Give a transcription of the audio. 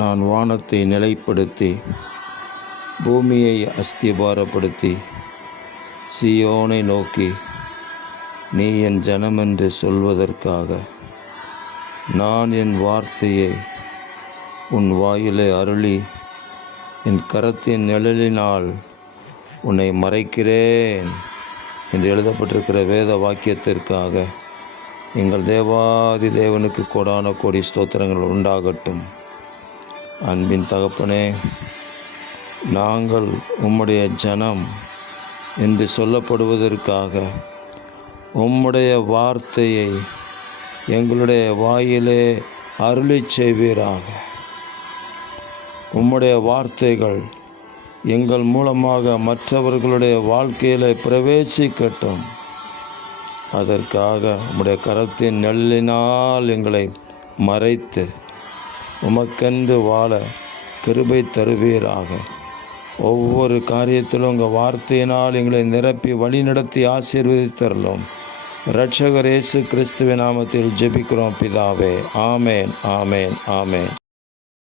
நான் வானத்தை நிலைப்படுத்தி பூமியை அஸ்திபாரப்படுத்தி சீயோனை நோக்கி நீ என் ஜனம் என்று சொல்வதற்காக நான் என் வார்த்தையை உன் வாயிலே அருளி என் கரத்தின் நிழலினால் உன்னை மறைக்கிறேன் என்று எழுதப்பட்டிருக்கிற வேத வாக்கியத்திற்காக எங்கள் தேவாதி தேவனுக்கு கோடான கோடி ஸ்தோத்திரங்கள் உண்டாகட்டும். அன்பின் தகப்பனே, நாங்கள் உம்முடைய ஜனம் என்று சொல்லப்படுவதற்காக உம்முடைய வார்த்தையை எங்களுடைய வாயிலே அருளிச் செய்வீராக. உம்முடைய வார்த்தைகள் எங்கள் மூலமாக மற்றவர்களுடைய வாழ்க்கையில் பிரவேசிக்கட்டும். அதற்காக உம்முடைய கரத்தின் நெல்லினால் எங்களை மறைத்து உமக்கென்று வாழ கிருபை தருவீராக. ஒவ்வொரு காரியத்திலும் உங்கள் வார்த்தையினால் எங்களை நிரப்பி வழிநடத்தி ஆசீர்வதித்தரலும். இரட்சகர் இயேசு கிறிஸ்துவின் நாமத்தில் ஜெபிக்கிறோம் பிதாவே. ஆமேன், ஆமேன், ஆமேன்.